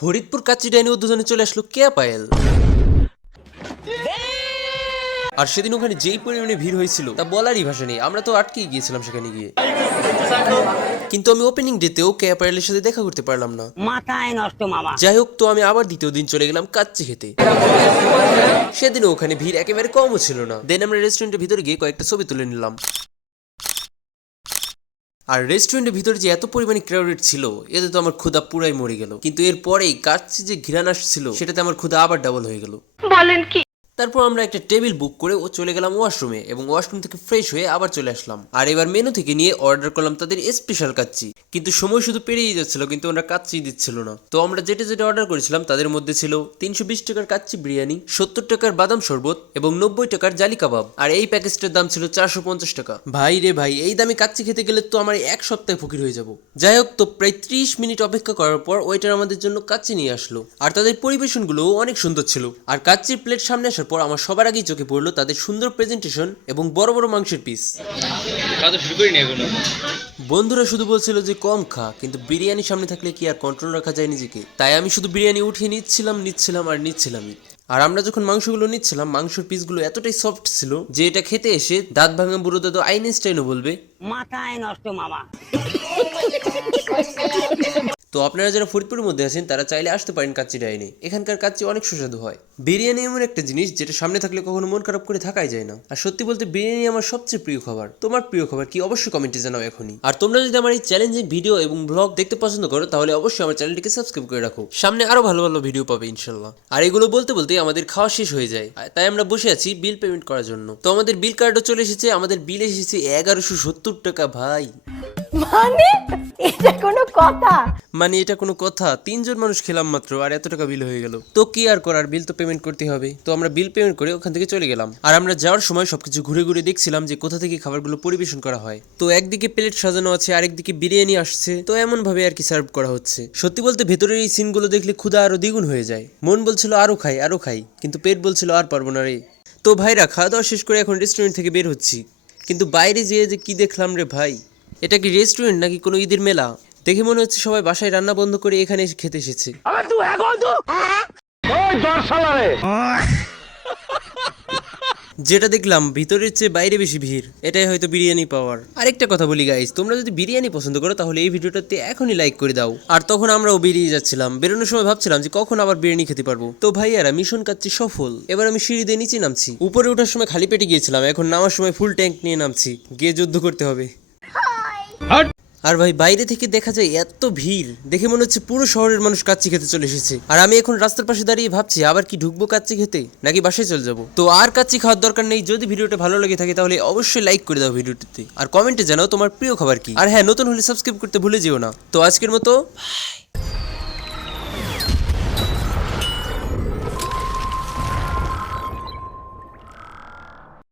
ফরিদপুর কাচ্চি ডাইনি উদ্বোধনে চলে আসলো কেয়া পায়েল। আর সেদিন ওখানে যেই পরিমাণে ভিড় হয়েছিল তা বলারই ভাষা নেই, আমরা তো আটকেই গিয়েছিলাম সেখানে গিয়ে। কিন্তু আমি ওপেনিং ডেতেও কেয়া পায়েলের সাথে দেখা করতে পারলাম না, মাথায় নষ্ট মামা। যাই হোক, তো আমি আবার দ্বিতীয় দিন চলে গেলাম কাচ্চি খেতে। সেদিনও ওখানে ভিড় একেবারে কমও ছিল না। দেন আমরা রেস্টুরেন্টের ভিতরে গিয়ে কয়েকটা ছবি তুলে নিলাম। আর রেস্টুরেন্টের ভিতরে যে এত পরিমাণে ক্রাউডেড ছিল, এতে তো আমার ক্ষুধা পুরাই মরে গেল। কিন্তু এরপরেই কাচ্চি যে ঘিরান আসছিল সেটাতে আমার ক্ষুধা আবার ডাবল হয়ে গেল। বলেন কি? তারপর আমরা একটা টেবিল বুক করে চলে গেলাম ওয়াশরুমে, এবং ওয়াশরুম থেকে ফ্রেশ হয়ে আবার চলে আসলাম। আর এবার মেনু থেকে নিয়ে অর্ডার করলাম তাদের স্পেশাল কাচ্চি। কিন্তু সময় শুধু পেরিয়ে যাচ্ছিল, কিন্তু ওরা কাচ্চি দিচ্ছিল না। তো আমরা যেটা যেটা অর্ডার করেছিলাম তাদের মধ্যে ছিল 320 টাকার কাচ্চি বিরিয়ানি, 70 টাকার বাদাম শরবত এবং 90 টাকার জালি কাবাব। আর এই প্যাকেজটার দাম ছিল 450 টাকা। ভাই রে ভাই, এই দামে কাচ্চি খেতে গেলে তো আমার এক সপ্তাহে ফকির হয়ে যাব। যাই হোক, তো প্রায় 30 মিনিট অপেক্ষা করার পর ওয়েটার আমাদের জন্য কাচ্চি নিয়ে আসলো। আর তাদের পরিবেশনগুলো অনেক সুন্দর ছিল। আর কাচ্চির প্লেট সামনে আসার পর আমার সবার আগেই চোখে পড়লো তাদের সুন্দর প্রেজেন্টেশন এবং বড় বড় মাংসের পিস। বন্ধুরা শুধু বলছিল যে কম খা, কিন্তু বিরিয়ানি সামনে থাকলে কি আর কন্ট্রোল রাখা যায় নিজেকে? তাই আমি শুধু বিরিয়ানি উঠিয়ে নিচ্ছিলামই। আর আমরা যখন মাংসগুলো নিচ্ছিলাম, মাংসের পিসগুলো এতটাই সফট ছিল যে এটা খেতে এসে দাঁত ভাঙা বুড়ো দাদু আইনস্টাইনও বলবে মাথায় নষ্ট মামা। তো আপনারা যারা ফরিদপুরের মধ্যে আছেন তারা চাইলে আসতে পারেন কাচ্চি ডাইনে। এখানকার কাচ্চি অনেক সুস্বাদু হয়। বিরিয়ানি এমন একটা জিনিস যেটা সামনে থাকলে কখনো মন খারাপ করে থাকাই যায় না। আর সত্যি বলতে বিরিয়ানি আমার সবচেয়ে প্রিয় খাবার। তোমার প্রিয় খাবার কি? অবশ্যই কমেন্টে জানাও এখনই। আর তোমরা যদি আমার এই চ্যালেঞ্জিং ভিডিও এবং ব্লগ দেখতে পছন্দ করো, তাহলে অবশ্যই আমার চ্যানেলটিকে সাবস্ক্রাইব করে রাখো। সামনে আরো ভালো ভালো ভিডিও পাবে ইনশাল্লাহ। আর এগুলো বলতে বলতে আমাদের খাওয়া শেষ হয়ে যায়, তাই আমরা বসে আছি বিল পেমেন্ট করার জন্য। তো আমাদের বিল কার্ডও চলে এসেছে। আমাদের বিল এসেছে 1170 টাকা। ভাই, মানে এটা কোনো কথা? মানে এটা কোনো কথা? 3 জন মানুষ খেলাম মাত্র, আর এত টাকা বিল হয়ে গেল। তো কি আর করার, বিল তো পেমেন্ট করতে হবে। তো আমরা বিল পেমেন্ট করে ওখান থেকে চলে গেলাম। আর আমরা যাওয়ার সময় সবকিছু ঘুরে ঘুরে দেখছিলাম যে কোথা থেকে খাবারগুলো পরিবেশন করা হয়। তো একদিকে প্লেট সাজানো আছে, আরেকদিকে বিরিয়ানি আসছে। তো এমন ভাবে আর কি সার্ভ করা হচ্ছে। সত্যি বলতে ভেতরের এই সিনগুলো দেখলে ক্ষুধা আরো দ্বিগুণ হয়ে যায়। মন বলছিল আরো খাই, কিন্তু পেট বলছিল আর পারবো না রে। তো ভাইরা, খাওয়া দাওয়া শেষ করে এখন রেস্টুরেন্ট থেকে বের হচ্ছি। কিন্তু বাইরে যেয়ে যে কি দেখলাম রে ভাই! এটা কি রেস্টুরেন্ট নাকি কোনো ঈদের মেলা? দেখে মনে হচ্ছে সবাই বাসায় রান্না বন্ধ করে এখানে এসে খেতে এসেছে। যেটা দেখলাম, ভিতরের চেয়ে বাইরে বেশি ভিড়। এটাই হয়তো বিরিয়ানি পাওয়ার। আরেকটা কথা বলি গাইস, তোমরা যদি বিরিয়ানি পছন্দ করো তাহলে এই ভিডিওটাতে এখনই লাইক করে দাও। আর তখন আমরাও বেরিয়ে যাচ্ছিলাম। বেরোনোর সময় ভাবছিলাম যে কখন আবার বিরিয়ানি খেতে পারবো। তো ভাইয়ারা, মিশন কাচ্চি সফল। এবার আমি সিঁড়ি দিয়ে নিচে নামছি। উপরে ওঠার সময় খালি পেটে গিয়েছিলাম, এখন নামার সময় ফুল ট্যাঙ্ক নিয়ে নামছি। গিয়ে যুদ্ধ করতে হবে। আর ভাই, বাইরে থেকে দেখা যায় এত ভিড়, দেখে মনে হচ্ছে পুরো শহরের মানুষ কাচ্চি খেতে চলে এসেছে। আর আমি এখন রাস্তার পাশে দাঁড়িয়ে ভাবছি আবার কি ঢুকবো কাচ্চি খেতে, নাকি বাসায় চলে যাবো। তো আর কাচ্চি খাওয়ার দরকার নেই। যদি ভিডিওটা ভালো লেগে থাকে তাহলে অবশ্যই লাইক করে দাও ভিডিওটিতে, আর কমেন্টে জানাও তোমার প্রিয় খাবার কি। আর হ্যাঁ, নতুন হলে সাবস্ক্রাইব করতে ভুলে যেও না। তো আজকের মতো